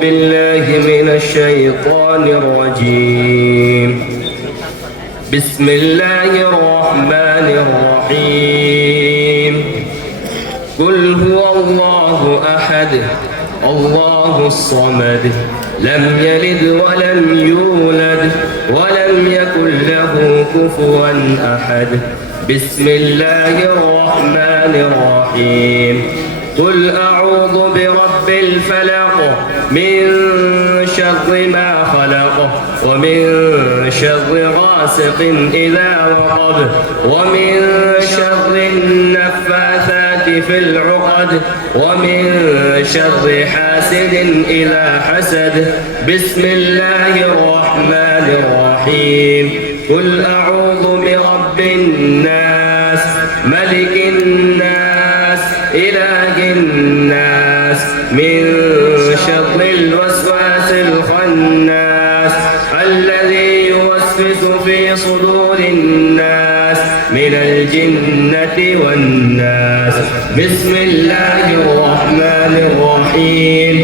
بالله من الشيطان الرجيم. بسم الله الرحمن الرحيم. قل هو الله أحد الله الصمد لم يلد ولم يولد ولم يكن له كفوا أحد. بسم الله الرحمن الرحيم. قل أعوذ برب الفلق من شر ما خلق ومن شر غاسق إذا وقب ومن شر النفاثات في العقد ومن شر حاسد إذا حسد. بسم الله الرحمن الرحيم. قل أعوذ برب الناس ملك الناس إله الناس من شر الوسواس الخناس الذي يوسوس في صدور الناس من الجنة والناس. بسم الله الرحمن الرحيم.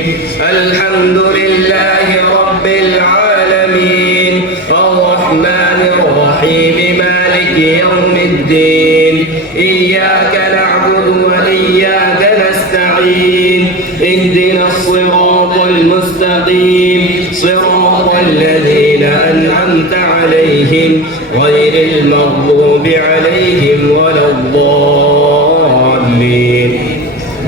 الحمد لله رب العالمين الرحمن الرحيم مالك يوم الدين. إياك نعبد وإياك نستعين. اهدنا الصراط المستقيم صراط الذين أنعمت عليهم غير المغضوب عليهم ولا الضالين.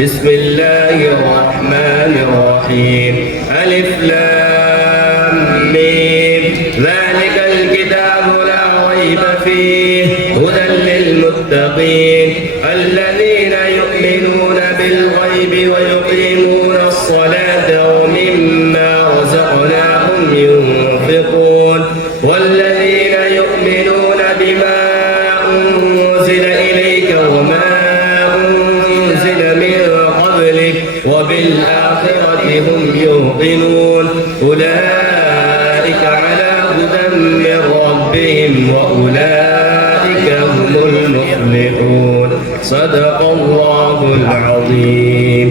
بسم الله الرحمن الرحيم. ألف لام ميم. ذلك الكتاب لا ريب فيه هدى للمتقين الذين يؤمنون بالغيب ويقيمون الصلاة ومما رزقناهم ينفقون والذين يؤمنون بما أنزل إليك وما أنزل من قبلك وبالآخرة هم يوقنون أولئك على هدى من ربهم وأولئك هم المفلحون. صدق الله العظيم.